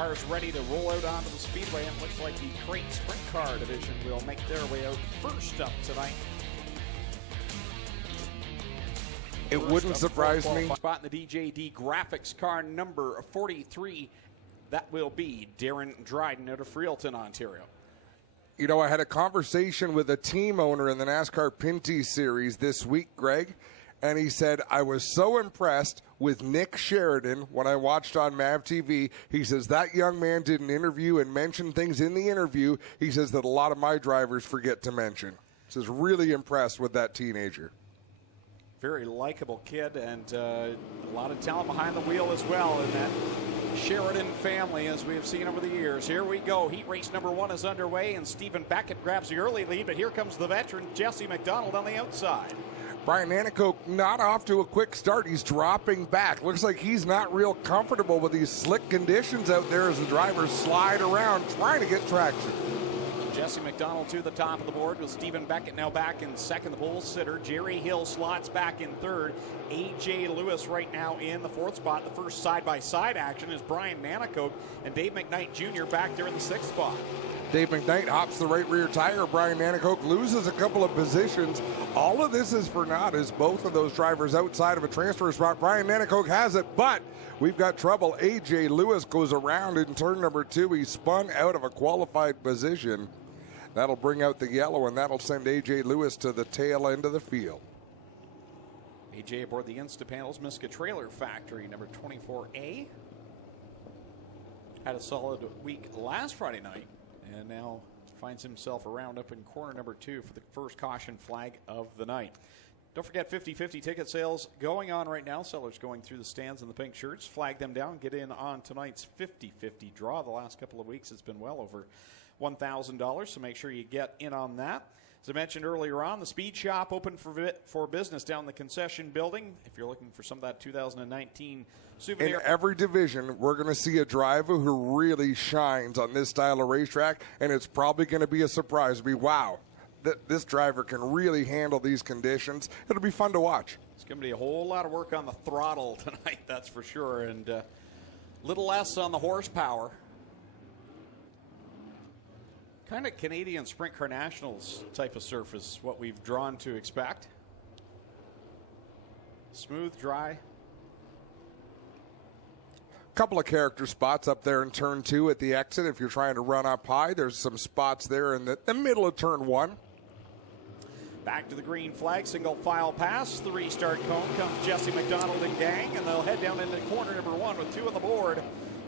Cars ready to roll out onto the speedway, and looks like the crate sprint car division will make their way out first up tonight. It wouldn't surprise me. Spot in the DJD graphics car number 43. That will be Darren Dryden out of Freelton, Ontario. You know, I had a conversation with a team owner in the NASCAR Pinty Series this week, Greg, and he said, I was so impressed with Nick Sheridan when I watched on MAV TV. He says, that young man did an interview and mentioned things in the interview, he says, that a lot of my drivers forget to mention. He says, really impressed with that teenager. Very likable kid, and a lot of talent behind the wheel as well in that Sheridan family, as we have seen over the years. Here we go. Heat race number 1 is underway, and Stephen Beckett grabs the early lead, but here comes the veteran, Jesse McDonald, on the outside. Brian Nanicoke not off to a quick start. He's dropping back. Looks like he's not real comfortable with these slick conditions out there as the drivers slide around trying to get traction. Jesse McDonald to the top of the board with Stephen Beckett now back in second. The pole sitter Jerry Hill slots back in third. A.J. Lewis right now in the fourth spot. The first side-by-side action is Brian Nanicoke and Dave McKnight Jr. back there in the sixth spot. Dave McKnight hops the right rear tire. Brian Nanicoke loses a couple of positions. All of this is for naught as both of those drivers outside of a transfer spot. Brian Nanicoke has it, but we've got trouble. A.J. Lewis goes around in turn number 2. He spun out of a qualified position. That'll bring out the yellow, and that'll send A.J. Lewis to the tail end of the field. A.J. aboard the Instapanels Miska Trailer Factory, number 24A. Had a solid week last Friday night, and now finds himself around up in corner number 2 for the first caution flag of the night. Don't forget 50-50 ticket sales going on right now. Sellers going through the stands in the pink shirts. Flag them down. Get in on tonight's 50-50 draw. The last couple of weeks it's been well over $1,000, so make sure you get in on that. As I mentioned earlier on, the Speed Shop open for business down the concession building. If you're looking for some of that 2019 souvenir. In every division, we're going to see a driver who really shines on this style of racetrack, and it's probably going to be a surprise. It'll be, wow, this driver can really handle these conditions. It'll be fun to watch. It's going to be a whole lot of work on the throttle tonight, that's for sure, and a little less on the horsepower. Kind of Canadian Sprint Car Nationals type of surface, what we've drawn to expect. Smooth, dry. Couple of character spots up there in turn 2 at the exit. If you're trying to run up high, there's some spots there in the middle of turn 1. Back to the green flag, single file pass. The restart cone comes Jesse McDonald and gang, and they'll head down into corner number 1 with 2 on the board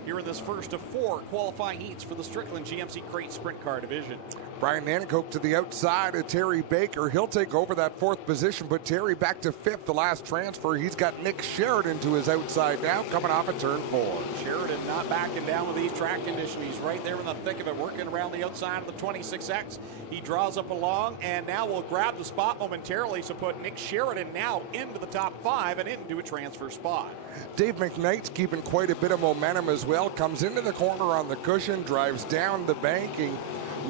here in this first of 4 qualifying heats for the Strickland GMC Crate Sprint Car Division. Brian Nanicoke to the outside of Terry Baker. He'll take over that 4th position, put Terry back to 5th, the last transfer. He's got Nick Sheridan to his outside now, coming off of turn 4. Sheridan not backing down with these track conditions. He's right there in the thick of it, working around the outside of the 26X. He draws up along, and now will grab the spot momentarily, so put Nick Sheridan now into the top 5 and into a transfer spot. Dave McKnight's keeping quite a bit of momentum as well. Comes into the corner on the cushion, drives down the banking.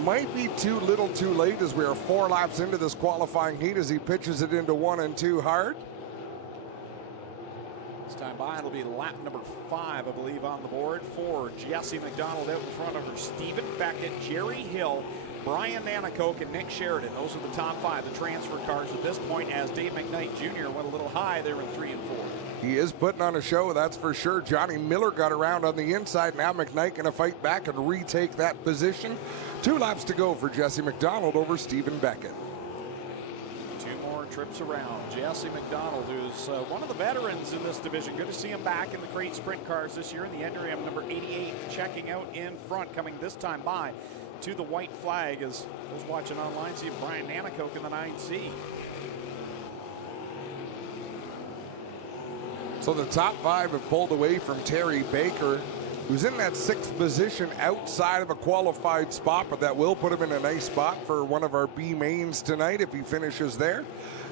Might be too little too late as we are 4 laps into this qualifying heat as he pitches it into 1 and 2 hard. This time by, it'll be lap number 5, I believe, on the board for Jesse McDonald out in front of her. Stephen Beckett, Jerry Hill, Brian Nanicoke, and Nick Sheridan. Those are the top 5, the transfer cars at this point, as Dave McKnight Jr. went a little high there in 3 and 4. He is putting on a show, that's for sure. Johnny Miller got around on the inside. Now McKnight going to fight back and retake that position. 2 laps to go for Jesse McDonald over Stephen Beckett. 2 more trips around. Jesse McDonald, who's one of the veterans in this division. Good to see him back in the Crate Sprint Cars this year in the Enrium number 88, checking out in front, coming this time by to the white flag as those watching online see Brian Nanicoke in the 9C. So the top 5 have pulled away from Terry Baker, who's in that 6th position outside of a qualified spot, but that will put him in a nice spot for one of our B mains tonight if he finishes there.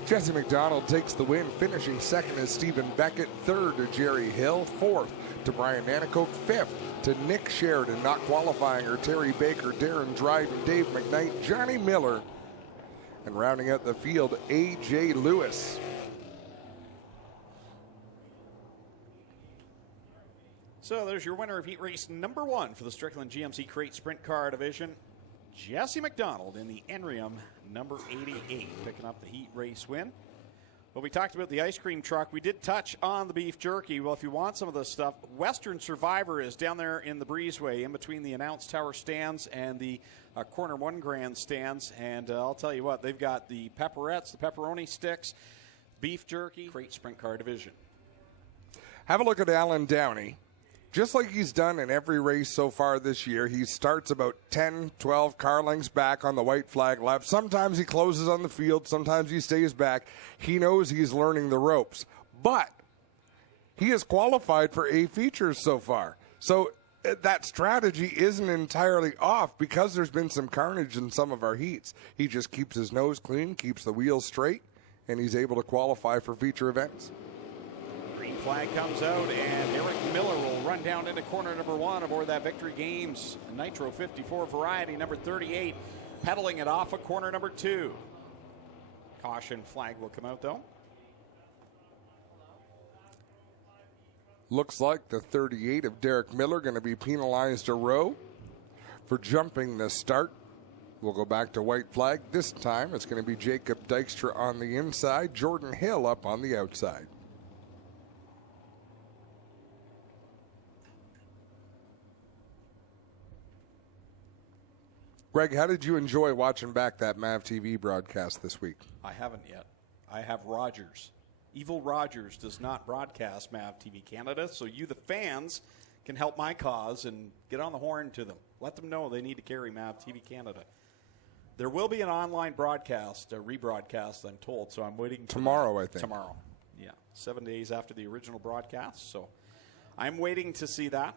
Jesse McDonald takes the win, finishing 2nd is Stephen Beckett, 3rd to Jerry Hill, 4th to Brian Nanicoke, 5th to Nick Sheridan, not qualifying, or Terry Baker, Darren Dryden, Dave McKnight, Johnny Miller, and rounding out the field, A.J. Lewis. So there's your winner of heat race number 1 for the Strickland GMC Crate Sprint Car Division. Jesse McDonald in the Enrium number 88, picking up the heat race win. Well, we talked about the ice cream truck. We did touch on the beef jerky. Well, if you want some of this stuff, Western Survivor is down there in the breezeway in between the announce tower stands and the corner 1 grandstands. And I'll tell you what, they've got the pepperettes, the pepperoni sticks, beef jerky, Crate Sprint Car Division. Have a look at Alan Downey. Just like he's done in every race so far this year, he starts about 10, 12 car lengths back on the white flag lap. Sometimes he closes on the field. Sometimes he stays back. He knows he's learning the ropes. But he has qualified for A features so far. So that strategy isn't entirely off because there's been some carnage in some of our heats. He just keeps his nose clean, keeps the wheels straight, and he's able to qualify for feature events. Green flag comes out, and Eric Miller will run down into corner number 1 aboard that Victory Games Nitro 54 variety, number 38, pedaling it off of corner number 2. Caution flag will come out, though. Looks like the 38 of Derek Miller going to be penalized a row for jumping the start. We'll go back to white flag. This time it's going to be Jacob Dykstra on the inside, Jordan Hill up on the outside. Greg, how did you enjoy watching back that MAV TV broadcast this week? I haven't yet. I have Rogers. Evil Rogers does not broadcast MAV TV Canada, so you, the fans, can help my cause and get on the horn to them. Let them know they need to carry MAV TV Canada. There will be an online broadcast, a rebroadcast, I'm told, so I'm waiting. Tomorrow, I think. Tomorrow, yeah. 7 days after the original broadcast, so I'm waiting to see that.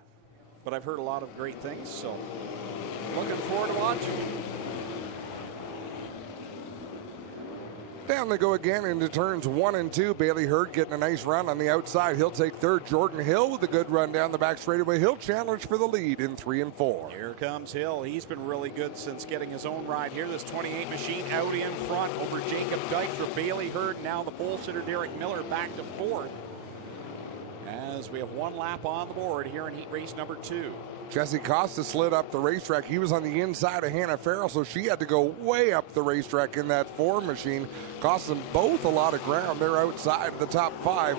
But I've heard a lot of great things, so looking forward to watching. Down they go again into turns 1 and 2. Bailey Hurd getting a nice run on the outside. He'll take third. Jordan Hill with a good run down the back straightaway. He'll challenge for the lead in 3 and 4. Here comes Hill. He's been really good since getting his own ride here. This 28 machine out in front over Jacob Dykstra. Bailey Hurd, now the pole sitter Derek Miller back to 4th. As we have 1 lap on the board here in heat race number 2. Jesse Costa slid up the racetrack. He was on the inside of Hannah Farrell, so she had to go way up the racetrack in that 4 machine. Cost them both a lot of ground. They're outside of the top 5.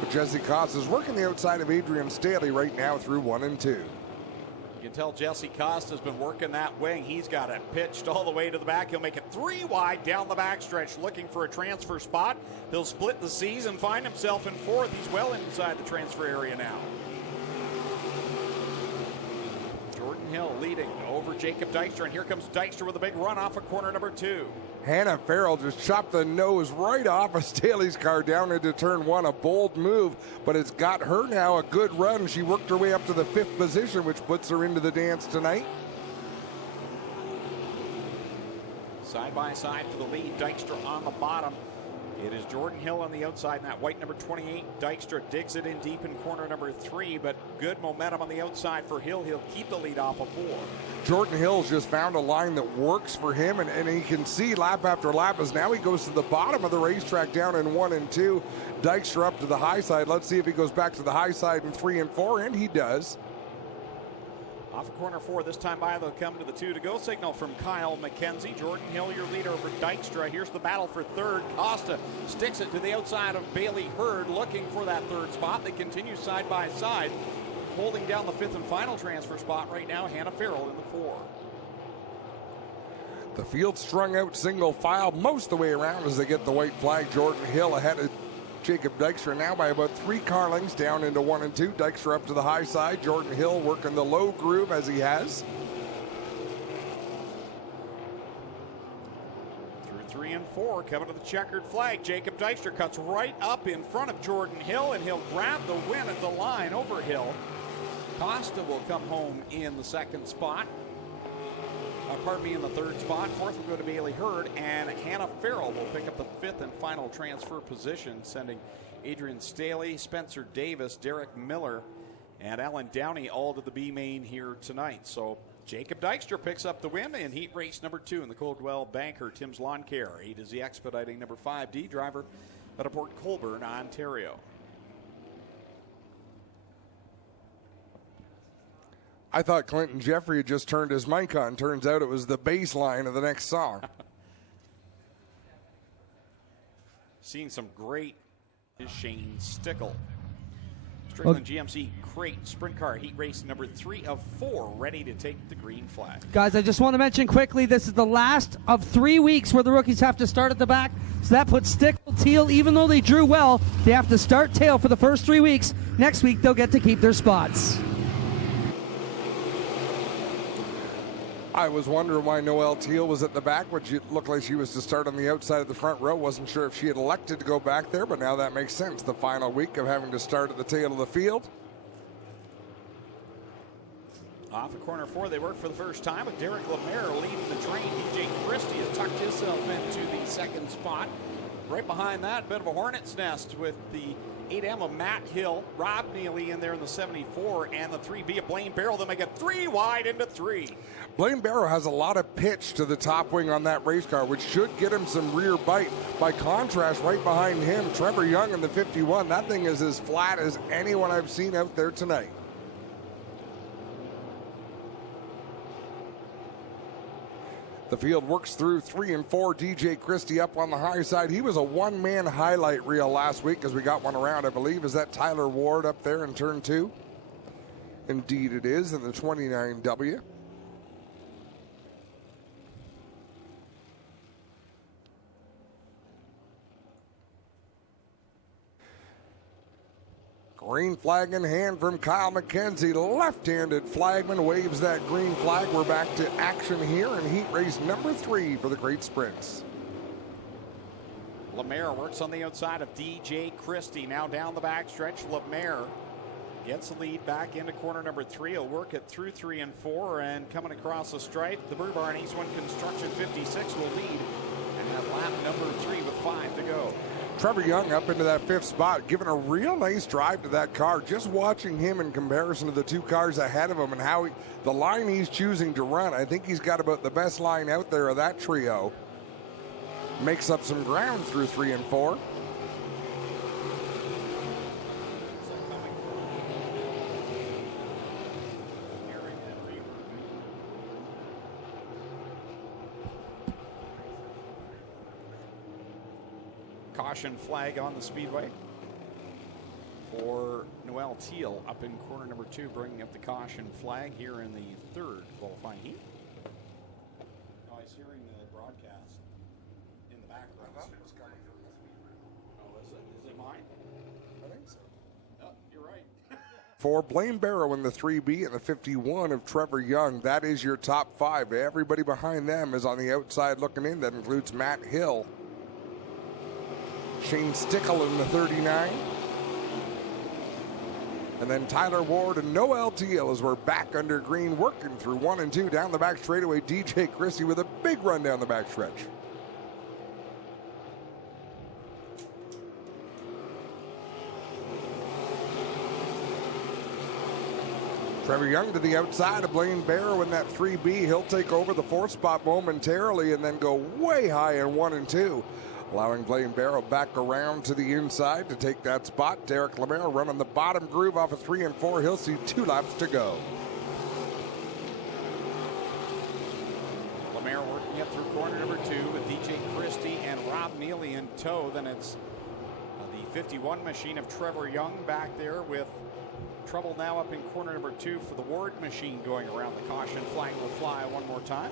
But Jesse Costa is working the outside of Adrian Staley right now through 1 and 2. You can tell Jesse Costa's been working that wing. He's got it pitched all the way to the back. He'll make it 3 wide down the backstretch, looking for a transfer spot. He'll split the C's and find himself in 4th. He's well inside the transfer area now. Jordan Hill leading over Jacob Dykstra, and here comes Dykstra with a big run off of corner number 2. Hannah Farrell just chopped the nose right off of Staley's car down into turn 1. A bold move, but it's got her now a good run. She worked her way up to the 5th position, which puts her into the dance tonight. Side by side for the lead. Dykstra on the bottom. It is Jordan Hill on the outside, and that white number 28. Dykstra digs it in deep in corner number 3, but good momentum on the outside for Hill. He'll keep the lead off of 4. Jordan Hill's just found a line that works for him, and he can see lap after lap as now he goes to the bottom of the racetrack down in 1 and 2. Dykstra up to the high side. Let's see if he goes back to the high side in 3 and 4, and he does. Off of corner 4, this time by, they'll come to the 2 to go signal from Kyle McKenzie. Jordan Hill, your leader over Dykstra. Here's the battle for 3rd. Costa sticks it to the outside of Bailey Hurd, looking for that 3rd spot. They continue side by side, holding down the 5th and final transfer spot right now. Hannah Farrell in the 4. The field strung out single file most of the way around as they get the white flag. Jordan Hill ahead of Jacob Dykstra now by about 3 car lengths down into 1 and 2. Dykstra up to the high side. Jordan Hill working the low groove as he has. Through 3 and 4, coming to the checkered flag. Jacob Dykstra cuts right up in front of Jordan Hill, and he'll grab the win at the line over Hill. Costa will come home in the 2nd spot. In the 3rd spot. 4th will go to Bailey Hurd, and Hannah Farrell will pick up the 5th and final transfer position, sending Adrian Staley, Spencer Davis, Derek Miller, and Alan Downey all to the B main here tonight. So Jacob Dykstra picks up the win in heat race number 2 in the Coldwell Banker Tim's Lawn Care. A to Z expediting number 5D driver out of Port Colborne, Ontario. I thought Clinton Jeffrey had just turned his mic on. Turns out it was the bass line of the next song. Seeing some great is Shane Stickle. Strickland GMC Crate Sprint Car Heat Race number 3 of 4, ready to take the green flag. Guys, I just want to mention quickly, this is the last of 3 weeks where the rookies have to start at the back. So that puts Stickle, Teal, even though they drew well, they have to start tail for the first 3 weeks. Next week, they'll get to keep their spots. I was wondering why Noelle Teal was at the back, which looked like she was to start on the outside of the front row. Wasn't sure if she had elected to go back there, but now that makes sense. The final week of having to start at the tail of the field. Off of corner 4, they work for the first time with Derek Lemaire leading the train. DJ Christie has tucked himself into the second spot. Right behind that, bit of a hornet's nest with the 8M of Matt Hill, Rob Neely in there in the 74, and the 3B of Blaine Barrow. They'll make it 3 wide into 3. Blaine Barrow has a lot of pitch to the top wing on that race car, which should get him some rear bite. By contrast, right behind him, Trevor Young in the 51. That thing is as flat as anyone I've seen out there tonight. The field works through 3 and 4. DJ Christie up on the high side. He was a one-man highlight reel last week as we got one around, I believe. Is that Tyler Ward up there in turn 2? Indeed it is, in the 29W. Green flag in hand from Kyle McKenzie. Left-handed flagman waves that green flag. We're back to action here in heat race number 3 for the Great Sprints. Lemaire works on the outside of DJ Christie. Now down the backstretch, Lemaire gets the lead back into corner number 3. He'll work it through 3 and 4, and coming across the stripe, the Brew Barn East 1 Construction 56 will lead at lap number 3 with 5 to go. Trevor Young up into that 5th spot, giving a real nice drive to that car. Just watching him in comparison to the 2 cars ahead of him and how the line he's choosing to run, I think he's got about the best line out there of that trio. Makes up some ground through 3 and 4. Caution flag on the speedway for Noelle Teal up in corner number 2, bringing up the caution flag here in the 3rd qualifying heat. I was hearing the broadcast in the background. I thought it was coming from the speaker. Oh, is it? Is it mine? I think so. Oh, you're right. For Blaine Barrow in the 3B and the 51 of Trevor Young, that is your top 5. Everybody behind them is on the outside looking in. That includes Matt Hill, Shane Stickle in the 39. And then Tyler Ward and Noelle Teal as we're back under green, working through 1 and 2 down the back straightaway. DJ Christie with a big run down the back stretch. Trevor Young to the outside of Blaine Barrow in that 3B. He'll take over the 4th spot momentarily and then go way high in 1 and 2. Allowing Blaine Barrow back around to the inside to take that spot. Derek Lemaire running the bottom groove off of 3 and 4. He'll see 2 laps to go. Lemaire working up through corner number 2 with DJ Christie and Rob Neely in tow. Then it's the 51 machine of Trevor Young back there with trouble now up in corner number 2 for the Ward machine going around. The caution flag will fly one more time.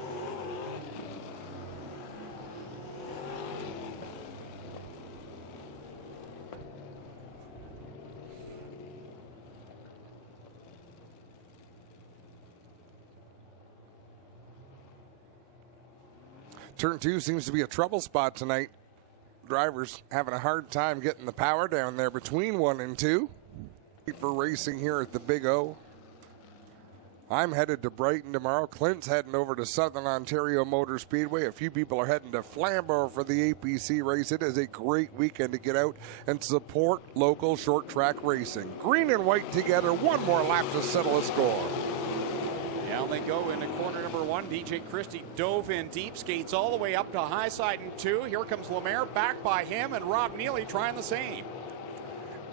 Turn 2 seems to be a trouble spot tonight. Drivers having a hard time getting the power down there between 1 and 2. For racing here at the Big O. I'm headed to Brighton tomorrow. Clint's heading over to Southern Ontario Motor Speedway. A few people are heading to Flamborough for the APC race. It is a great weekend to get out and support local short track racing. Green and white together. One more lap to settle a score. Down they go into corner number 1. DJ Christie dove in deep, skates all the way up to high side in 2. Here comes Lemaire back by him, and Rob Neely trying the same.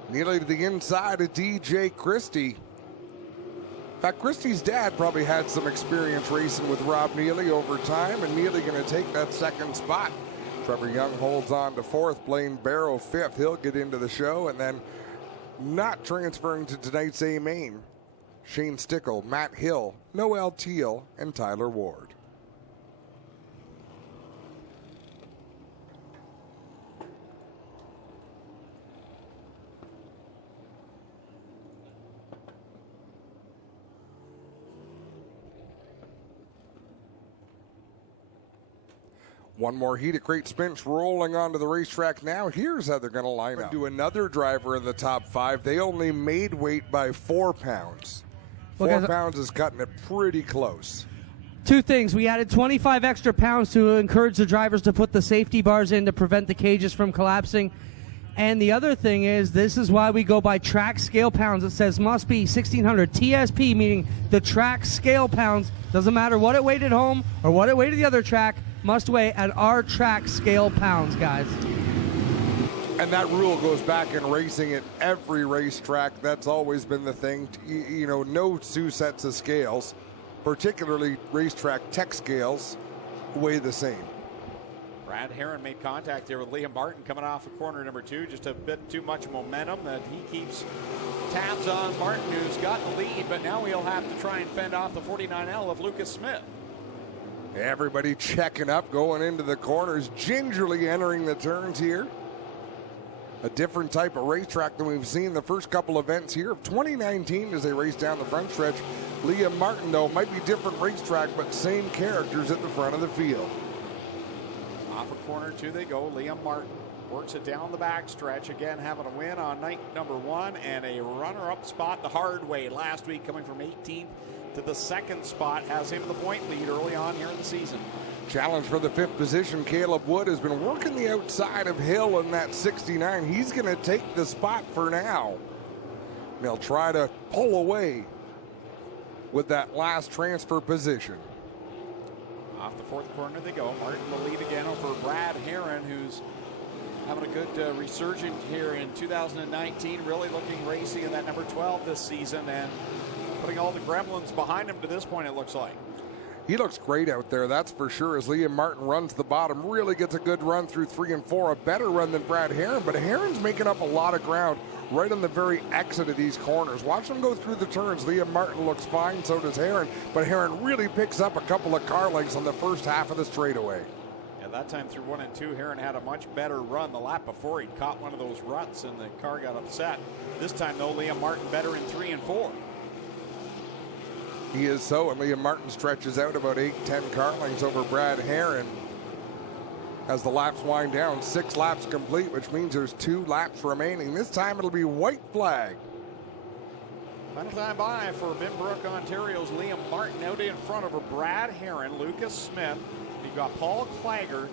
Nearly to the inside of DJ Christie. In fact, Christy's dad probably had some experience racing with Rob Neely over time, and Neely going to take that second spot. Trevor Young holds on to fourth, Blaine Barrow fifth. He'll get into the show, and then not transferring to tonight's A main, Shane Stickle, Matt Hill, Noel Teal, and Tyler Ward. One more heat of Great Spinch rolling onto the racetrack now. Here's how they're going to line up. Do another driver in the top five. They only made weight by 4 pounds. 4 pounds is cutting it pretty close. Two things. We added 25 extra pounds to encourage the drivers to put the safety bars in to prevent the cages from collapsing. And the other thing is, this is why we go by track scale pounds. It says must be 1,600 TSP, meaning the track scale pounds. Doesn't matter what it weighed at home or what it weighed at the other track. Must weigh at our track scale pounds, guys. And that rule goes back in racing at every racetrack. That's always been the thing. You know, no two sets of scales, particularly racetrack tech scales, weigh the same. Brad Herron made contact there with Liam Martin coming off of corner number 2. Just a bit too much momentum that he keeps tabs on Martin, who's got the lead, but now he'll have to try and fend off the 49L of Lucas Smith. Everybody checking up, going into the corners, gingerly entering the turns here. A different type of racetrack than we've seen the first couple events here of 2019 as they race down the front stretch. Liam Martin, though, might be different racetrack, but same characters at the front of the field. Off of corner 2 they go. Liam Martin works it down the back stretch. Again, having a win on night number 1 and a runner-up spot the hard way last week, coming from 18th to the second spot, has him in the point lead early on here in the season. Challenge for the 5th position. Caleb Wood has been working the outside of Hill in that 69. He's going to take the spot for now. They'll try to pull away with that last transfer position. Off the 4th corner they go. Martin the lead again over Brad Herron, who's having a good resurgence here in 2019. Really looking racy in that number 12 this season, and putting all the gremlins behind him to this point, it looks like. He looks great out there, that's for sure, as Liam Martin runs the bottom. Really gets a good run through 3 and 4, a better run than Brad Herron, but Herron's making up a lot of ground right on the very exit of these corners. Watch them go through the turns. Liam Martin looks fine, so does Herron, but Herron really picks up a couple of car lengths on the first half of the straightaway. Yeah, that time through 1 and 2, Herron had a much better run. The lap before, he caught one of those ruts and the car got upset. This time, though, Liam Martin better in 3 and 4. He is so, and Liam Martin stretches out about 8-10 car lengths over Brad Herron as the laps wind down. 6 laps complete, which means there's 2 laps remaining. This time it'll be white flag. Final time by for Binbrook, Ontario's Liam Martin out in front over Brad Herron, Lucas Smith. You've got Paul Klager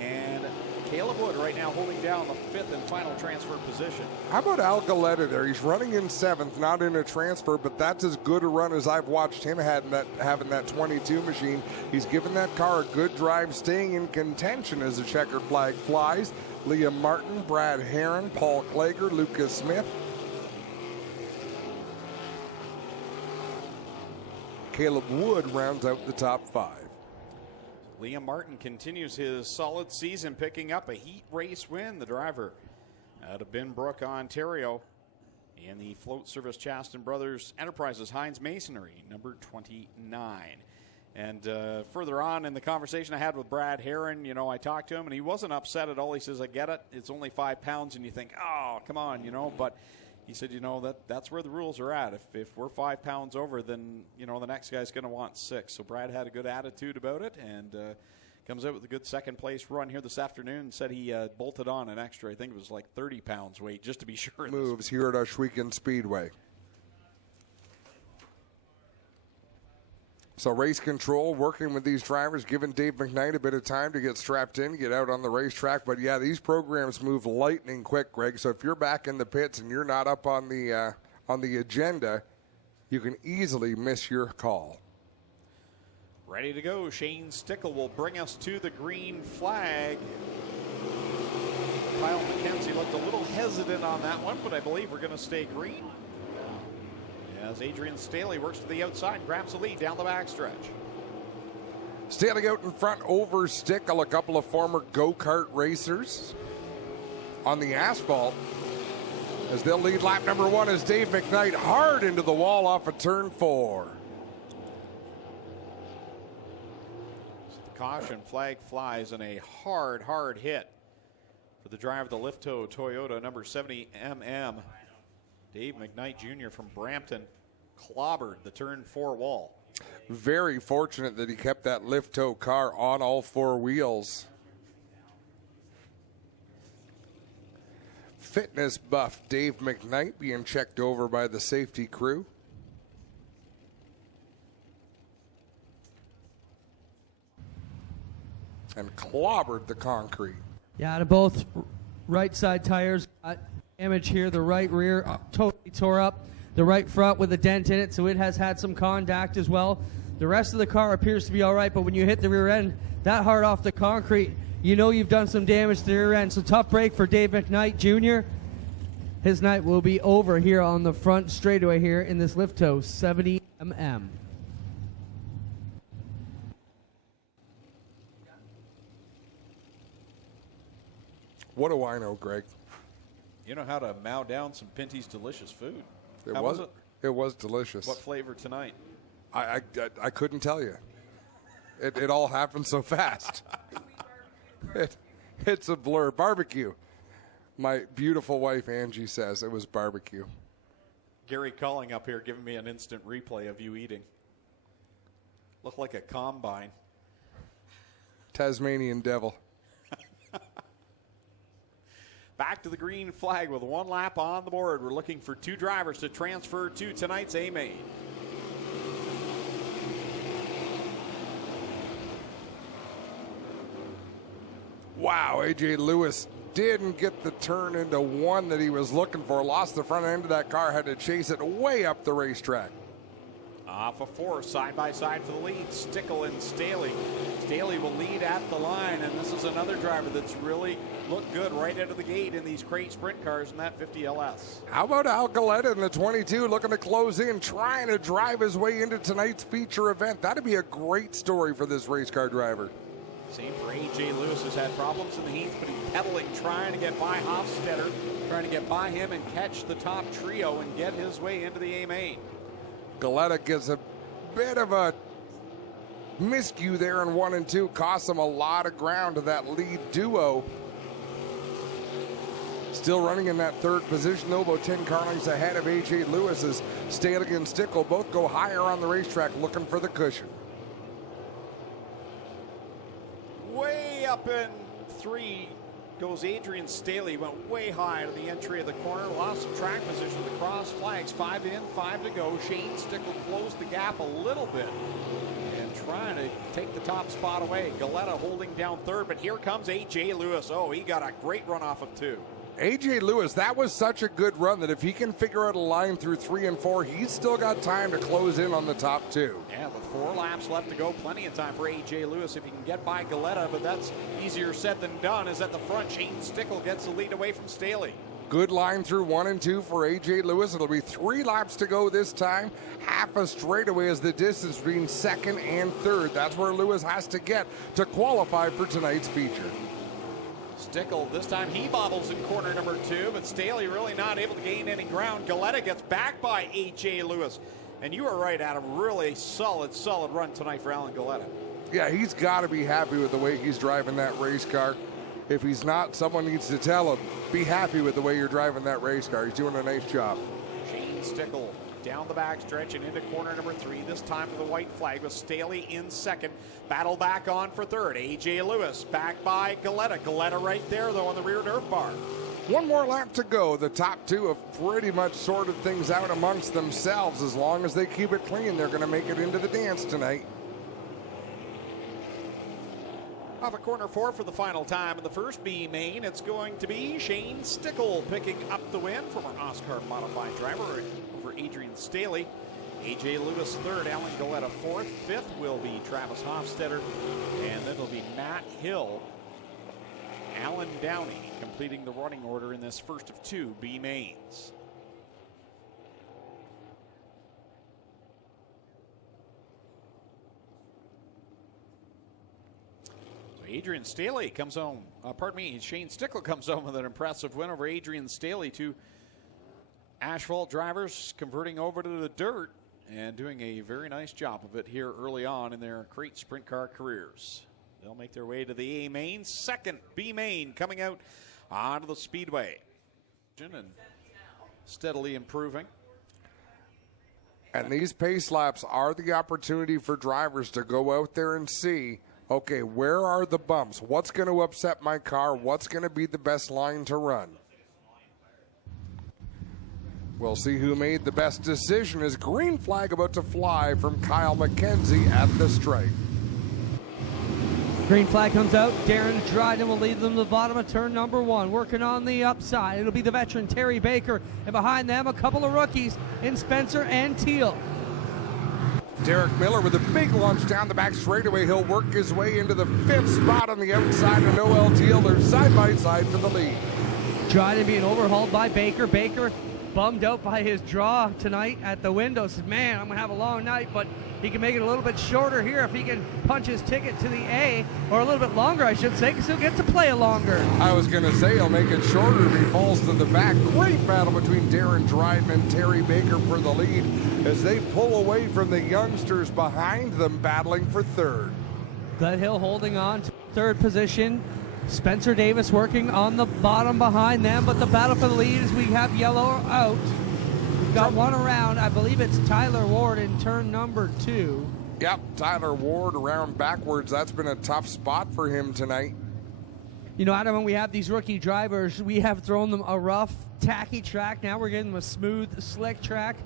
and Caleb Wood right now holding down the 5th and final transfer position. How about Al Galetta there? He's running in 7th, not in a transfer, but that's as good a run as I've watched him having that 22 machine. He's given that car a good drive, staying in contention as the checkered flag flies. Liam Martin, Brad Herron, Paul Klager, Lucas Smith. Caleb Wood rounds out the top 5. Liam Martin continues his solid season, picking up a heat race win. The driver out of Binbrook, Ontario, in the Float Service Chaston Brothers Enterprises Heinz Masonry, number 29. And further on in the conversation I had with Brad Herron, you know, I talked to him, and he wasn't upset at all. He says, I get it. It's only 5 pounds, and you think, oh, come on, you know, but he said, you know, that's where the rules are at. If we're 5 pounds over, then, you know, the next guy's going to want 6. So Brad had a good attitude about it, and comes out with a good second place run here this afternoon. Said he bolted on an extra, I think it was like 30 pounds weight, just to be sure. Moves here at Oshwegan Speedway. So race control, working with these drivers, giving Dave McKnight a bit of time to get strapped in, get out on the racetrack. But yeah, these programs move lightning quick, Greg. So if you're back in the pits and you're not up on the agenda, you can easily miss your call. Ready to go. Shane Stickle will bring us to the green flag. Kyle McKenzie looked a little hesitant on that one, but I believe we're going to stay green. as Adrian Staley works to the outside and grabs the lead down the backstretch. Staley out in front over Stickle, a couple of former go-kart racers on the asphalt, as they'll lead lap number 1 as Dave McKnight hard into the wall off of turn 4. The caution flag flies and a hard hit for the driver of the Lifto Toyota number 70 MM. Dave McKnight Jr. from Brampton clobbered the turn 4 wall. Very fortunate that he kept that Lifto car on all 4 wheels. Fitness buff Dave McKnight being checked over by the safety crew. And clobbered the concrete. Yeah, to both right side tires. Damage here. The right rear totally tore up. The right front with a dent in it, so it has had some contact as well. The rest of the car appears to be all right, but when you hit the rear end that hard off the concrete, you know you've done some damage to the rear end. So tough break for Dave McKnight Jr. His night will be over here on the front straightaway here in this Lifto 70 mm. What do I know, Greg? You know how to mow down some Pinty's delicious food. It How was it? It was delicious. What flavor tonight? I couldn't tell you. It all happened so fast. It's a blur. Barbecue. My beautiful wife Angie says it was barbecue. Gary calling up here, giving me an instant replay of you eating. Looked like a combine. Tasmanian devil. Back to the green flag with 1 lap on the board. We're looking for 2 drivers to transfer to tonight's A-Main. Wow, A.J. Lewis didn't get the turn into 1 that he was looking for. Lost the front end of that car, had to chase it way up the racetrack. Off of 4, side by side for the lead, Stickle and Staley. Staley will lead at the line, and this is another driver that's really looked good right out of the gate in these crate sprint cars in that 50 LS. How about Al Galetta in the 22 looking to close in, trying to drive his way into tonight's feature event? That'd be a great story for this race car driver. Same for A.J. Lewis, has had problems in the heat, but he's pedaling, trying to get by Hofstetter, trying to get by him and catch the top trio and get his way into the A-Main. Galetta gets a bit of a miscue there in 1 and 2, costs him a lot of ground to that lead duo. Still running in that 3rd position, though, about 10 car lengths ahead of A.J. Lewis as Staley and Stickle both go higher on the racetrack looking for the cushion. Way up in 3 goes Adrian Staley, went way high to the entry of the corner, lost some track position. The cross flags, 5 in, 5 to go. Shane Stickle closed the gap a little bit and trying to take the top spot away. Galetta holding down 3rd, but here comes A.J. Lewis. Oh, he got a great run off of 2. A.J. Lewis, that was such a good run that if he can figure out a line through 3 and 4, he's still got time to close in on the top 2. Yeah, with 4 laps left to go, plenty of time for A.J. Lewis if he can get by Galetta, but that's easier said than done, as at the front, Shane Stickle gets the lead away from Staley. Good line through 1 and 2 for A.J. Lewis. It'll be 3 laps to go this time. Half a straightaway is the distance between 2nd and 3rd. That's where Lewis has to get to qualify for tonight's feature. Stickle, this time he bobbles in corner number 2, but Staley really not able to gain any ground. Galetta gets back by A.J. Lewis. And you are right, Adam, really solid run tonight for Alan Galetta. Yeah, he's got to be happy with the way he's driving that race car. If he's not, someone needs to tell him, be happy with the way you're driving that race car. He's doing a nice job. Shane Stickle down the backstretch and into corner number 3, this time with the white flag with Staley in 2nd. Battle back on for 3rd. A.J. Lewis back by Galetta. Galetta right there, though, on the rear nerve bar. 1 more lap to go. The top 2 have pretty much sorted things out amongst themselves. As long as they keep it clean, they're going to make it into the dance tonight. Off of corner 4 for the final time in the first B main, it's going to be Shane Stickle picking up the win from our Oscar modified driver over Adrian Staley. A.J. Lewis 3rd, Alan Galetta 4th. 5th will be Travis Hofstetter, and then it'll be Matt Hill, Alan Downey completing the running order in this first of 2 B mains. Adrian Staley comes home. Shane Stickler comes home with an impressive win over Adrian Staley. Two asphalt drivers converting over to the dirt and doing a very nice job of it here early on in their great sprint car careers. They'll make their way to the A main. Second, B main coming out onto the speedway. And steadily improving. And these pace laps are the opportunity for drivers to go out there and see, okay, where are the bumps? What's going to upset my car? What's going to be the best line to run? We'll see who made the best decision as green flag about to fly from Kyle McKenzie at the stripe. Green flag comes out. Darren Dryden will lead them to the bottom of turn number 1. Working on the upside. It'll be the veteran Terry Baker. And behind them, a couple of rookies in Spencer and Teal. Derek Miller with a big launch down the back straightaway. He'll work his way into the 5th spot on the outside of Noel Teal. They're side by side for the lead. Dryden being overhauled by Baker. Baker bummed out by his draw tonight at the window. Said, man, I'm going to have a long night, but he can make it a little bit shorter here if he can punch his ticket to the A, or a little bit longer, I should say, because he'll get to play a longer. I was going to say he'll make it shorter if he falls to the back. Great battle between Darren Dryden and Terry Baker for the lead as they pull away from the youngsters behind them battling for third. Gledhill holding on to third position. Spencer Davis working on the bottom behind them, but the battle for the lead is we have yellow out. We've got one around. I believe it's Tyler Ward in turn number 2. Yep, Tyler Ward around backwards. That's been a tough spot for him tonight. You know, Adam, when we have these rookie drivers, we have thrown them a rough, tacky track. Now we're getting them a smooth, slick track.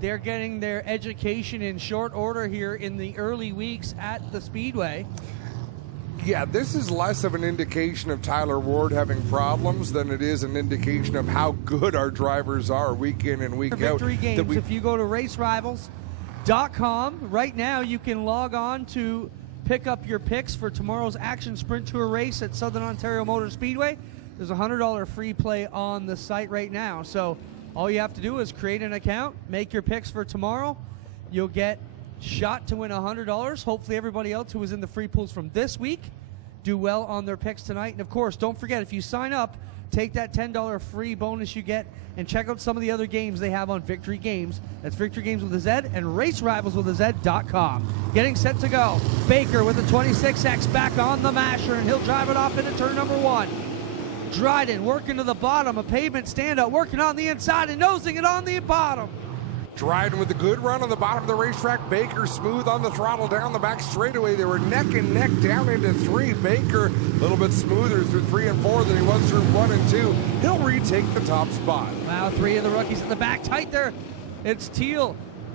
They're getting their education in short order here in the early weeks at the Speedway. Yeah, this is less of an indication of Tyler Ward having problems than it is an indication of how good our drivers are week in and week out. Victory games, if you go to racerivals.com, right now you can log on to pick up your picks for tomorrow's Action Sprint Tour race at Southern Ontario Motor Speedway. There's a $100 free play on the site right now. So all you have to do is create an account, make your picks for tomorrow. You'll get shot to win $100. Hopefully everybody else who was in the free pools from this week do well on their picks tonight. And of course, don't forget, if you sign up, take that $10 free bonus you get and check out some of the other games they have on Victory Games. That's Victory Games with a Z and racerivals.com. Getting set to go. Baker with the 26X back on the masher, and he'll drive it off into turn number 1. Dryden working to the bottom, a pavement standout, working on the inside and nosing it on the bottom. Dryden with a good run on the bottom of the racetrack. Baker smooth on the throttle down the back straightaway. They were neck and neck down into 3. Baker a little bit smoother through 3 and 4 than he was through 1 and 2. He'll retake the top spot. Wow, 3 of the rookies in the back tight there. It's Teal,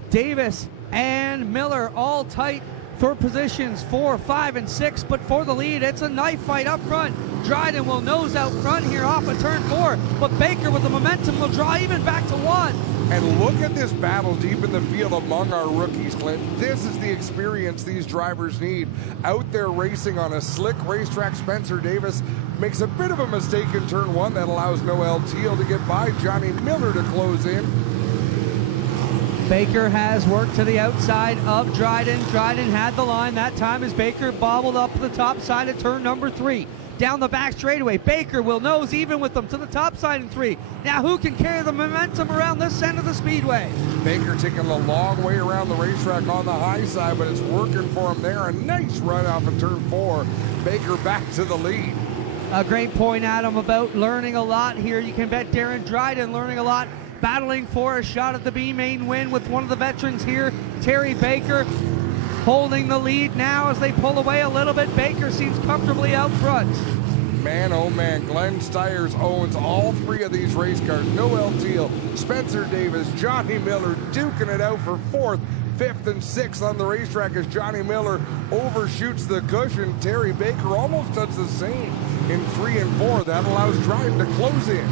Davis, and Miller all tight for positions 4, 5, and 6, but for the lead, it's a knife fight up front. Dryden will nose out front here off of turn 4, but Baker with the momentum will draw even back to 1. And look at this battle deep in the field among our rookies, Clint. This is the experience these drivers need. Out there racing on a slick racetrack. Spencer Davis makes a bit of a mistake in turn 1 that allows Noel Teal to get by Johnny Miller to close in. Baker has worked to the outside of Dryden. Dryden had the line that time as Baker bobbled up the top side of turn number 3. Down the back straightaway, Baker will nose even with them to the top side in 3. Now who can carry the momentum around this end of the speedway? Baker taking a long way around the racetrack on the high side, but it's working for him there. A nice run off of turn 4. Baker back to the lead. A great point, Adam, about learning a lot here. You can bet Darren Dryden learning a lot, battling for a shot at the B main win with one of the veterans here, Terry Baker, holding the lead now as they pull away a little bit. Baker seems comfortably out front. Man, oh man, Glenn Styres owns all 3 of these race cars. Noel Teal, Spencer Davis, Johnny Miller duking it out for 4th, 5th, and 6th on the racetrack as Johnny Miller overshoots the cushion. Terry Baker almost does the same in 3 and 4. That allows Dryden to close in.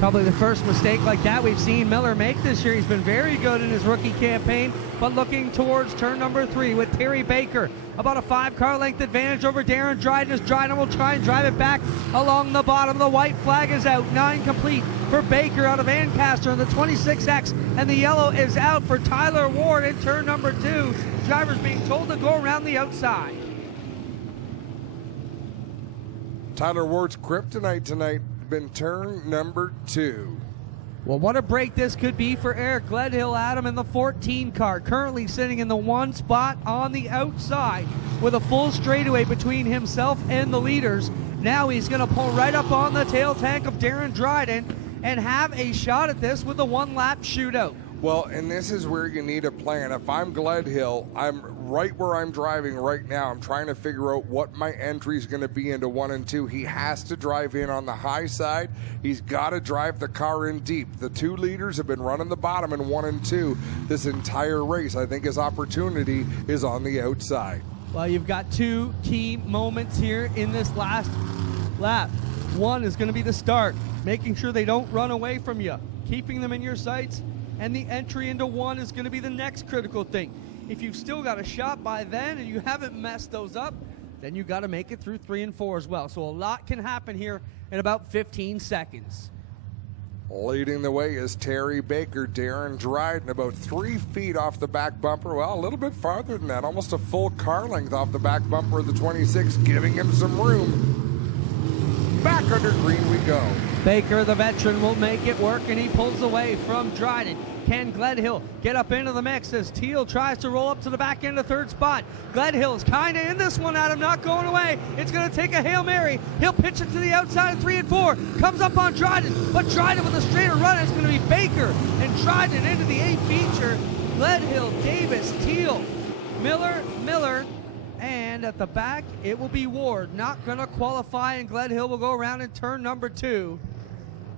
Probably the first mistake like that we've seen Miller make this year. He's been very good in his rookie campaign, but looking towards turn number 3 with Terry Baker. About a 5-car length advantage over Darren Dryden as Dryden will try and drive it back along the bottom. The white flag is out, 9 complete for Baker out of Ancaster in the 26X, and the yellow is out for Tyler Ward in turn number 2. Drivers being told to go around the outside. Tyler Ward's kryptonite tonight been turn number 2. Well, what a break this could be for Eric Gledhill, Adam, in the 14 car. Currently sitting in the 1 spot on the outside with a full straightaway between himself and the leaders. Now he's going to pull right up on the tail tank of Darren Dryden and have a shot at this with a 1-lap shootout. Well, and this is where you need a plan. If I'm Gledhill, I'm right where I'm driving right now. I'm trying to figure out what my entry is going to be into 1 and 2. He has to drive in on the high side. He's got to drive the car in deep. The 2 leaders have been running the bottom in 1 and 2 this entire race. I think his opportunity is on the outside. Well, you've got 2 key moments here in this last lap. One is going to be the start, making sure they don't run away from you, keeping them in your sights. And the entry into 1 is going to be the next critical thing. If you've still got a shot by then and you haven't messed those up, then you got to make it through 3 and 4 as well. So a lot can happen here in about 15 seconds. Leading the way is Terry Baker. Darren Dryden about 3 feet off the back bumper. Well, a little bit farther than that, almost a full car length off the back bumper of the 26, giving him some room. Back under green we go. Baker, the veteran, will make it work, and he pulls away from Dryden. Can Gledhill get up into the mix as Teal tries to roll up to the back end of 3rd spot? Gledhill's kind of in this one, Adam, not going away. It's going to take a Hail Mary. He'll pitch it to the outside of 3 and 4. Comes up on Dryden, but Dryden with a straighter run is going to be Baker. And Dryden into the A feature. Gledhill, Davis, Teal, Miller, and at the back, it will be Ward. Not going to qualify, and Gledhill will go around in turn number 2.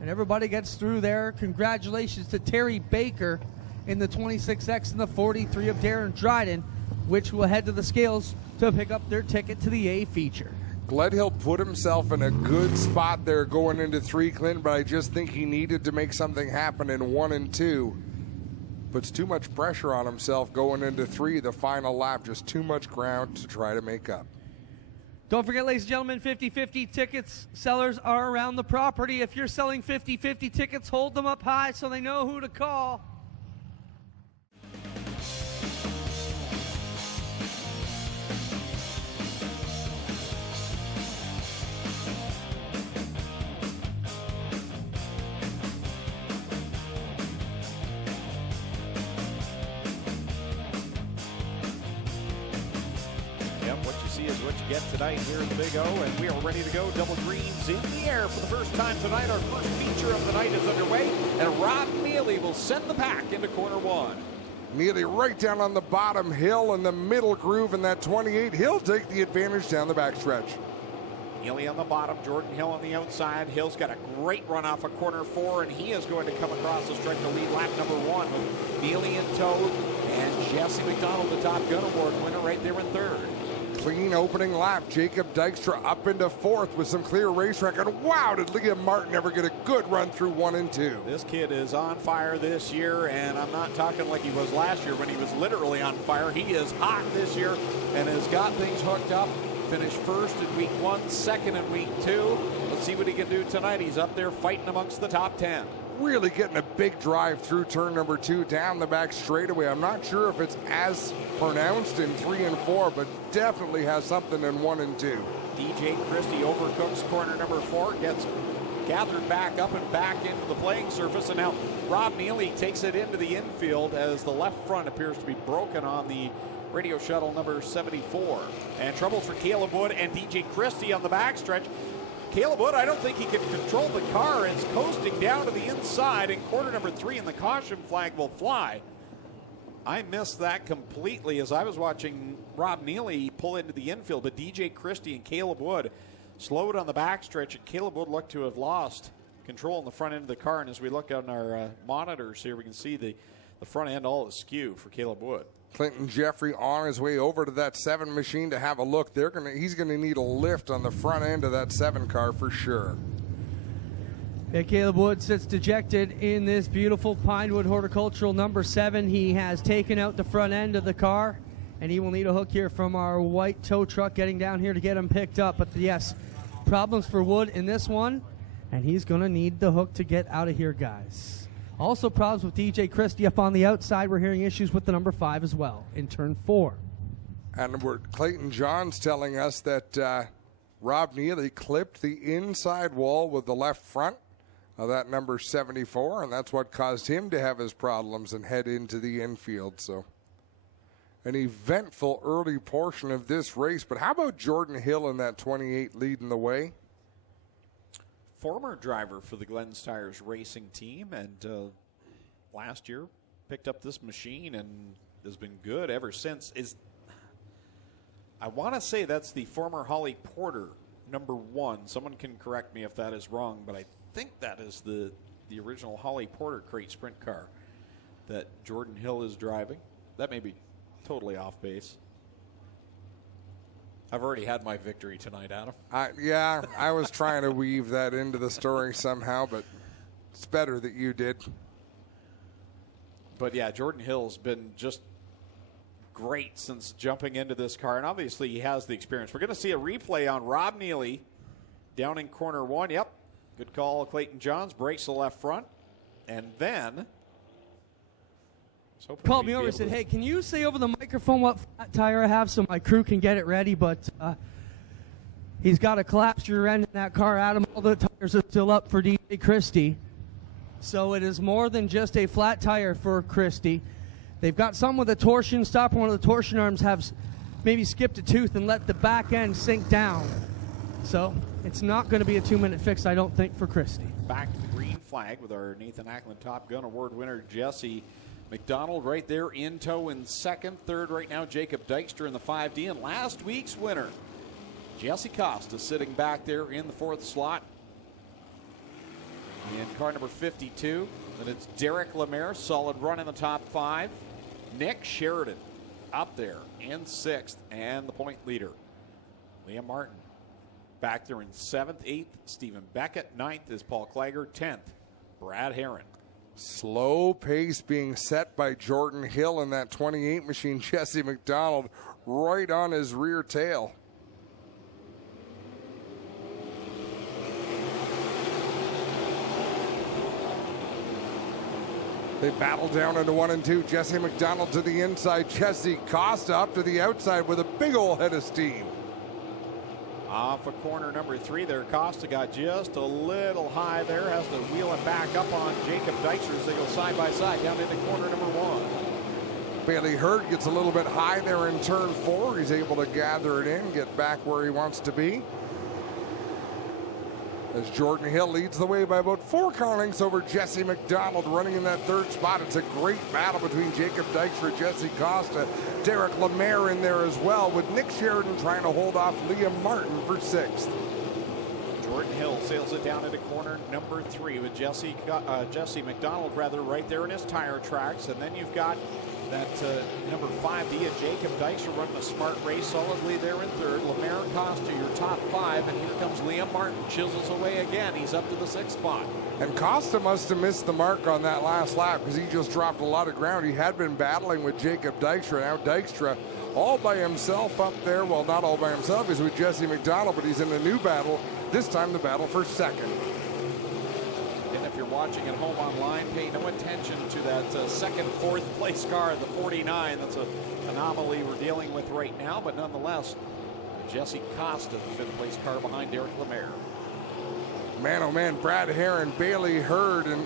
And everybody gets through there. Congratulations to Terry Baker in the 26X and the 43 of Darren Dryden, which will head to the scales to pick up their ticket to the A feature. Gledhill put himself in a good spot there going into 3, Clint, but I just think he needed to make something happen in 1 and 2. Puts too much pressure on himself going into 3, the final lap. Just too much ground to try to make up. Don't forget, ladies and gentlemen, 50-50 tickets sellers are around the property. If you're selling 50-50 tickets, hold them up high so they know who to call. Is what you get tonight here in the Big O, and we are ready to go. Double greens in the air for the first time tonight. Our first feature of the night is underway, and Rob Neely will send the pack into corner 1. Neely right down on the bottom, Hill in the middle groove in that 28. He'll take the advantage down the backstretch. Neely on the bottom, Jordan Hill on the outside. Hill's got a great run off of corner 4, and he is going to come across the stretch to lead lap number 1 with Neely in tow, and Jesse McDonald, the Top Gun Award winner, right there in 3rd. Clean opening lap. Jacob Dykstra up into 4th with some clear race record. Wow, did Liam Martin ever get a good run through 1 and 2? This kid is on fire this year, and I'm not talking like he was last year when he was literally on fire. He is hot this year and has got things hooked up. Finished 1st in week 1, 2nd in week 2. Let's see what he can do tonight. He's up there fighting amongst the top 10. Really getting a big drive through turn number 2 down the back straightaway. I'm not sure if it's as pronounced in 3 and 4, but definitely has something in 1 and 2. DJ Christie overcooks corner number 4, gets gathered back up and back into the playing surface, and now Rob Neely takes it into the infield as the left front appears to be broken on the radio shuttle number 74. And troubles for Caleb Wood and DJ Christie on the backstretch. Caleb Wood, I don't think he can control the car. It's coasting down to the inside in corner number 3, and the caution flag will fly. I missed that completely as I was watching Rob Neely pull into the infield, but DJ Christie and Caleb Wood slowed on the backstretch, and Caleb Wood looked to have lost control in the front end of the car. And as we look on our monitors here, we can see the front end all askew for Caleb Wood. Clinton Jeffrey on his way over to that 7 machine to have a look. He's going to need a lift on the front end of that 7 car for sure. Yeah, Caleb Wood sits dejected in this beautiful Pinewood Horticultural number 7. He has taken out the front end of the car, and he will need a hook here from our white tow truck getting down here to get him picked up. But yes, problems for Wood in this one, and he's going to need the hook to get out of here, guys. Also problems with DJ Christie up on the outside. We're hearing issues with the number 5 as well in turn 4. And Clayton Johns telling us that Rob Neely clipped the inside wall with the left front of that number 74, and that's what caused him to have his problems and head into the infield. So an eventful early portion of this race. But how about Jordan Hill in that 28 leading the way? Former driver for the dmstyres racing team, and last year picked up this machine and has been good ever since. I want to say that's the former Holly Porter number 1. Someone can correct me if that is wrong, but I think that is the original Holly Porter crate sprint car that Jordan Hill is driving. That may be totally off base. I've already had my victory tonight, Adam. Yeah, I was trying to weave that into the story somehow, but it's better that you did. But yeah, Jordan Hill's been just great since jumping into this car, and obviously he has the experience. We're going to see a replay on Rob Neely down in corner 1. Yep, good call. Clayton Johns breaks the left front, and then called me over and said, hey, can you say over the microphone what flat tire I have so my crew can get it ready? But he's got a collapsed rear end in that car, Adam. All the tires are still up for DJ Christie. So it is more than just a flat tire for Christie. They've got some with a torsion stopper. One of the torsion arms has maybe skipped a tooth and let the back end sink down. So it's not going to be a 2-minute fix, I don't think, for Christie. Back to the green flag with our Nathan Ackland Top Gun Award winner, Jesse McDonald, right there in tow in second. Third right now, Jacob Dykstra in the 5D. And last week's winner, Jesse Costa, sitting back there in the 4th slot. In car number 52, and it's Derek Lemaire, solid run in the top 5. Nick Sheridan up there in 6th, and the point leader, Liam Martin, back there in 7th. 8th, Stephen Beckett. 9th is Paul Klager. 10th, Brad Herron. Slow pace being set by Jordan Hill in that 28 machine. Jesse McDonald right on his rear tail. They battle down into 1 and 2. Jesse McDonald to the inside. Jesse Costa up to the outside with a big old head of steam. Off of corner number 3 there, Costa got just a little high there. Has to wheel it back up on Jacob Dykstra as they go side by side down into corner number 1. Bailey Hurd gets a little bit high there in turn 4. He's able to gather it in, get back where he wants to be. As Jordan Hill leads the way by about 4 car lengths over Jesse McDonald, running in that 3rd spot. It's a great battle between Jacob Dykstra, Jesse Costa, Derek Lemaire in there as well, with Nick Sheridan trying to hold off Liam Martin for 6th. Jordan Hill sails it down into corner number 3 with Jesse McDonald right there in his tire tracks, and then you've got that number 5D of Jacob Dykstra running a smart race solidly there in 3rd. Lemaire and Costa, your top 5, and here comes Liam Martin, chisels away again. He's up to the 6th spot. And Costa must have missed the mark on that last lap because he just dropped a lot of ground. He had been battling with Jacob Dykstra. Now Dykstra all by himself up there. Well, not all by himself. He's with Jesse McDonald, but he's in a new battle. This time the battle for 2nd. If you're watching at home online, pay no attention to that 2nd, 4th place car, the 49. That's an anomaly we're dealing with right now, but nonetheless, Jesse Costa, the 5th place car behind Derek Lemaire. Man, oh man, Brad Herron, Bailey Hurd, and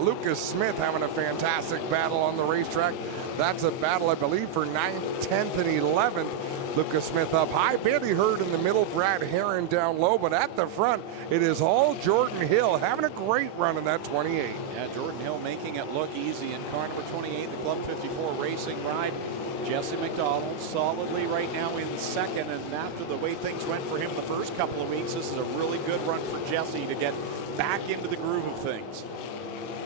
Lucas Smith having a fantastic battle on the racetrack. That's a battle, I believe, for 9th, 10th, and 11th. Lucas Smith up high, Bailey Hurd in the middle, Brad Herron down low, but at the front, it is all Jordan Hill having a great run in that 28. Yeah, Jordan Hill making it look easy in car number 28, the Club 54 racing ride. Jesse McDonald solidly right now in 2nd, and after the way things went for him the first couple of weeks, this is a really good run for Jesse to get back into the groove of things.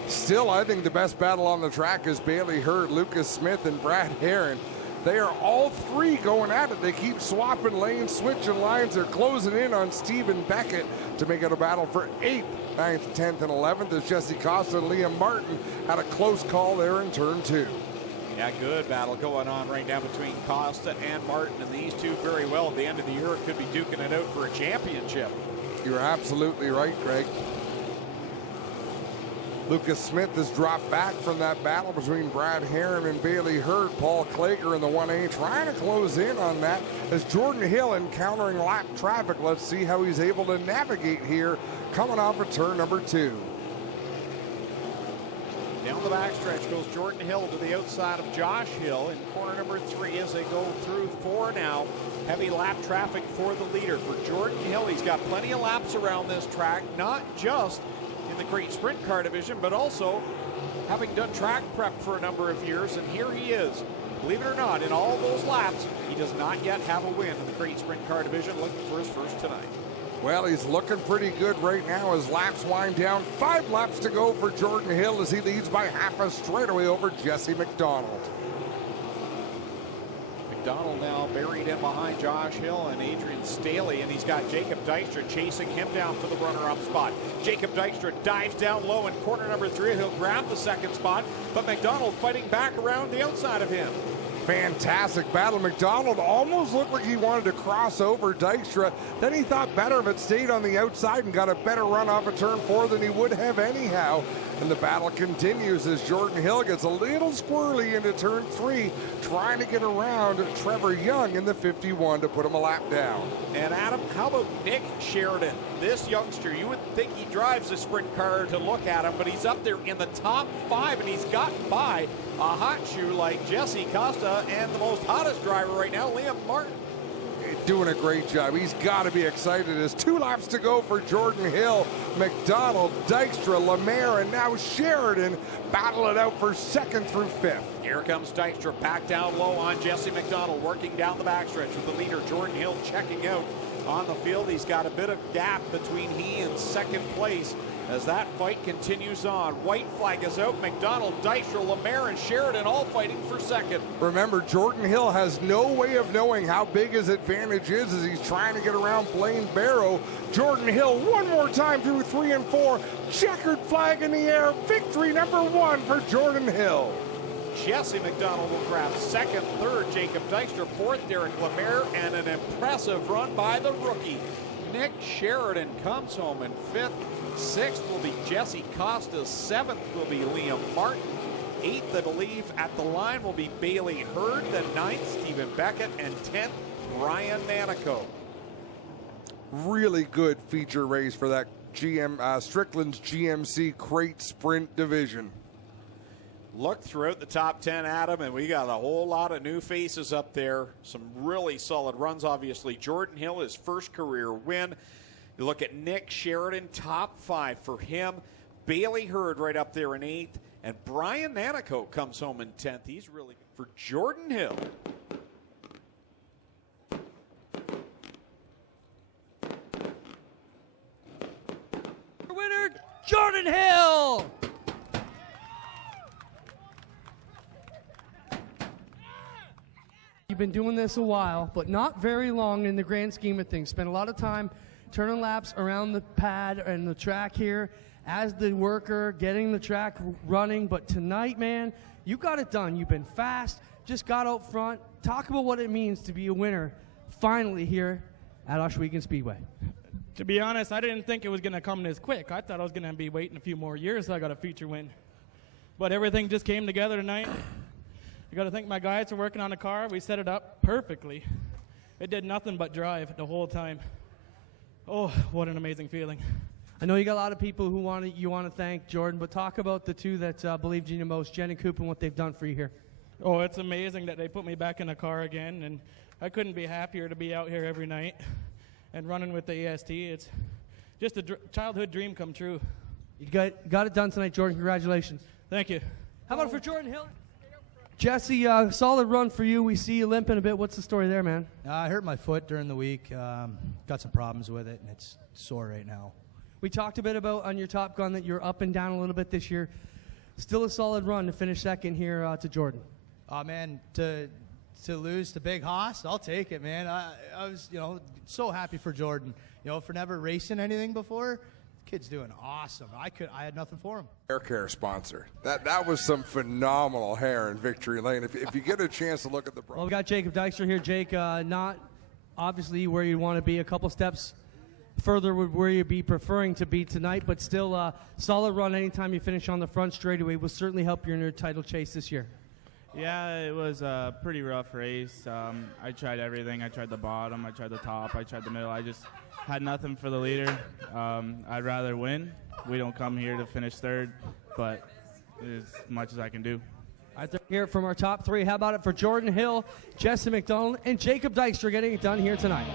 Still, I think the best battle on the track is Bailey Hurd, Lucas Smith, and Brad Herron. They are all 3 going at it. They keep swapping lanes, switching lines. They're closing in on Stephen Beckett to make it a battle for 8th, 9th, 10th, and 11th as Jesse Costa and Liam Martin had a close call there in turn 2. Yeah, good battle going on right now between Costa and Martin, and these two very well at the end of the year could be duking it out for a championship. You're absolutely right, Greg. Lucas Smith has dropped back from that battle between Brad Herron and Bailey Hurd. Paul Klager in the 1A trying to close in on that as Jordan Hill encountering lap traffic. Let's see how he's able to navigate here coming off of turn number 2. Down the backstretch goes Jordan Hill to the outside of Josh Hill in corner number 3 as they go through 4 now. Heavy lap traffic for the leader. For Jordan Hill, he's got plenty of laps around this track, not just in the Great Sprint Car division, but also having done track prep for a number of years, and here he is. Believe it or not, in all those laps, he does not yet have a win in the Great Sprint Car division, looking for his first tonight. Well, he's looking pretty good right now as laps wind down. 5 laps to go for Jordan Hill as he leads by half a straightaway over Jesse McDonald. McDonald now buried in behind Josh Hill and Adrian Staley, and he's got Jacob Dykstra chasing him down for the runner-up spot. Jacob Dykstra dives down low in corner number 3. He'll grab the second spot, but McDonald fighting back around the outside of him. Fantastic battle. McDonald almost looked like he wanted to cross over Dykstra. Then he thought better of it, stayed on the outside and got a better run off of turn 4 than he would have anyhow. And the battle continues as Jordan Hill gets a little squirrely into turn 3, trying to get around Trevor Young in the 51 to put him a lap down. And Adam, how about Nick Sheridan? This youngster, you would think he drives a sprint car to look at him, but he's up there in the top 5, and he's gotten by a hot shoe like Jesse Costa and the most hottest driver right now, Liam Martin. Doing a great job. He's got to be excited as 2 laps to go for Jordan Hill. McDonald, Dykstra, Lemaire, and now Sheridan battle it out for 2nd through 5th. Here comes Dykstra back down low on Jesse McDonald, working down the backstretch with the leader Jordan Hill checking out on the field. He's got a bit of gap between he and 2nd place as that fight continues on. White flag is out. McDonald, Dykstra, Lemaire, and Sheridan all fighting for 2nd. Remember, Jordan Hill has no way of knowing how big his advantage is as he's trying to get around Blaine Barrow. Jordan Hill one more time through 3 and 4. Checkered flag in the air. Victory number 1 for Jordan Hill. Jesse McDonald will grab 2nd, 3rd Jacob Dykstra, 4th Derek Lemaire, and an impressive run by the rookie. Nick Sheridan comes home in 5th. 6th will be Jesse Costa. 7th will be Liam Martin. 8th, I believe, at the line will be Bailey Hurd. Then 9th, Stephen Beckett. And 10th, Brian Nanico. Really good feature race for that Strickland's GMC Crate Sprint division. Look throughout the top 10, Adam, and we got a whole lot of new faces up there. Some really solid runs, obviously. Jordan Hill, his first career win. You look at Nick Sheridan, top 5 for him. Bailey Hurd right up there in 8th. And Brian Nanico comes home in 10th. He's really good for Jordan Hill. Winner, Jordan Hill! You've been doing this a while, but not very long in the grand scheme of things. Spent a lot of time turning laps around the pad and the track here as the worker, getting the track running. But tonight, man, you got it done. You've been fast, just got out front. Talk about what it means to be a winner finally here at Ohsweken Speedway. To be honest, I didn't think it was going to come this quick. I thought I was going to be waiting a few more years so I got a feature win. But everything just came together tonight. I got to thank my guys for working on the car. We set it up perfectly. It did nothing but drive the whole time. Oh, what an amazing feeling. I know you got a lot of people who want to thank Jordan, but talk about the two that believed in you most, Jen and Coop, and what they've done for you here. Oh, it's amazing that they put me back in the car again, and I couldn't be happier to be out here every night and running with the EST. It's just a childhood dream come true. You got it done tonight, Jordan. Congratulations. Thank you. How about for Jordan Hill? Jesse, solid run for you. We see you limping a bit. What's the story there, man? I hurt my foot during the week. Got some problems with it, and it's sore right now. We talked a bit about on your Top Gun that you're up and down a little bit this year. Still a solid run to finish 2nd here to Jordan. Oh, man, to lose to Big Haas, I'll take it, man. I was, so happy for Jordan. For never racing anything before. Kid's doing awesome. I had nothing for him. Hair care sponsor. That was some phenomenal hair in Victory Lane. If you get a chance to look at the... Well, we got Jacob Dykstra here. Jake, not obviously where you want to be. A couple steps further would where you'd be preferring to be tonight, but still solid run anytime you finish on the front straightaway will certainly help you in your title chase this year. Yeah, it was a pretty rough race. I tried everything. I tried the bottom, I tried the top, I tried the middle. I just had nothing for the leader. I'd rather win. We don't come here to finish third, but as much as I can do. Right there, hear it from our top three. How about it for Jordan Hill, Jesse McDonald, and Jacob Dykstra getting it done here tonight?